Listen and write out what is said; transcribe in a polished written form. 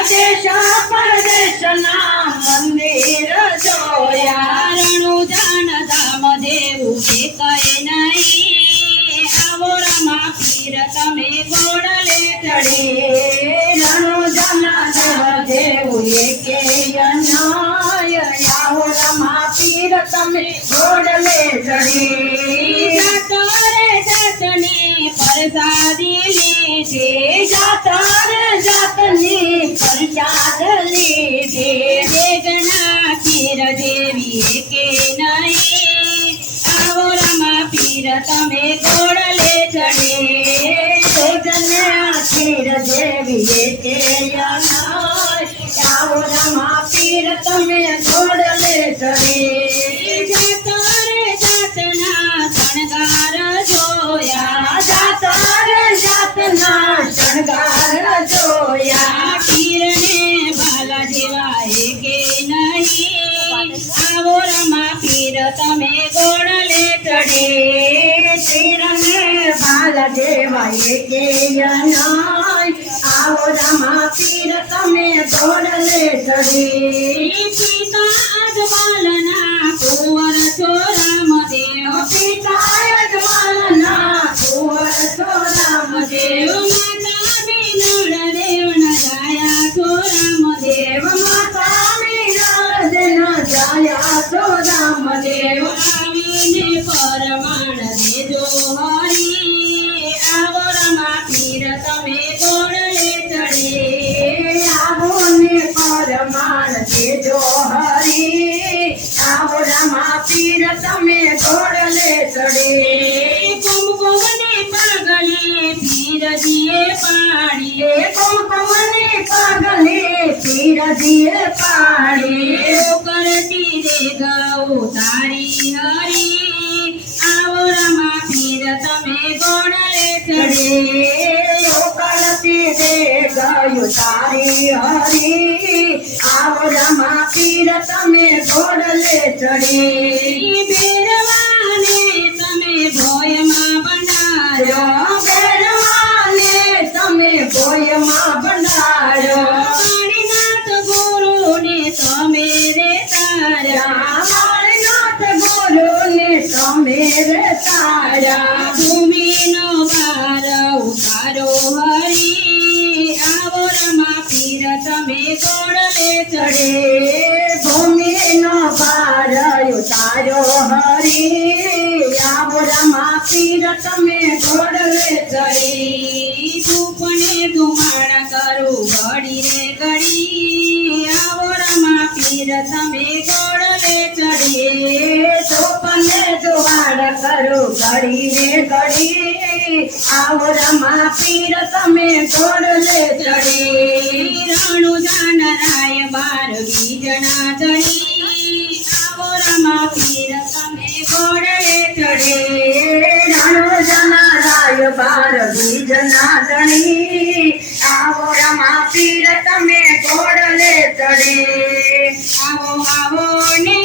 દેશ પરદેશના મંદિર જોયા રણુજાન ધામ દેવું કે કઈ નહીં આવો રમા પીર તમે ઘોડલે ચડી રણુજાન ધામ દેવું કે અન્યાય આવો રમા પીર તમે ઘોડલે ચડી જાતની પ્રસાદી લીધી જાતની પ્રસાદ લીધી દેગના ખીર દેવી કે નહીં આવો રમા પીર તમે ઘોડલે ચડી દેગના ખીર દેવી કે આવો રમા પીર તમે ઘોડલે ચડી જાતના શણગાર જોયા જાતના શણગાર જોયા પીરને ભાલા જેવાય કે નહીં આવો રમા પીર તમે ઘોડલે ચડી તીરને ભાલા જેવાય કે આવો રમા પીર તમે ઘોડલે ચડી પિતા અજવાલના કુંવર છોરામ દેવ પિતા અજવાલના કુંવર છોરામ દેવ માતા બિનળ દેવ ન જાયા છોરામ દેવ માતા બિનળ ન જાયા છોરામ દેવ આવીને પરમાણ દેજો હરી આવો રમા પીર તમે ઘોડલે ચડી આવો ને પરમાણ દેજો હરી આવો રમા પીર તમે ઘોડલે ચડી કુમકુમને પાગલે પીરજીએ પાડીએ કુમકુમને પાગલે પીરજીએ પાડી કરતી રે ગૌ તારી હરી આવો રમા પીર તમે ઘોડલે ચડી કરતી રે ગયું તારી હરી આવો રમા પીર તમે ઘોડલે ચડી બેરવાને તમે ભોયમાં બંધાયો બેરવાને તમે ભોયમાં બંધાયો માણીનાથ ગુરુને તમે રે તાર્યા માણીનાથ ગુરુને તમે રે તાર્યા ભૂમિનો ભાર ઉતારો હરી આવો રમા પીર તમે ઘોડલે ચડે ભૂમિનો ભાર ઉતારો હરી આવો રમા પીર તમે ઘોડલે ચડી ધૂપને ધુમાડા કરું ઘડી રે ઘડી આવો રમા પીર તમે ઘોડલે ચડે ચોપને જુવાડ કરું ઘડી રે ઘડી આવો રમા પીર તમે ઘોડલે ચડી રણુજાન રાય બાર બીજના ધણી આવો રમા પીર તમે ઘોડલે ચડે રણુજાન રાય બાર બીજના ધણી આવો રમા પીર તમે ઘોડલે ચડી આવો આવો ને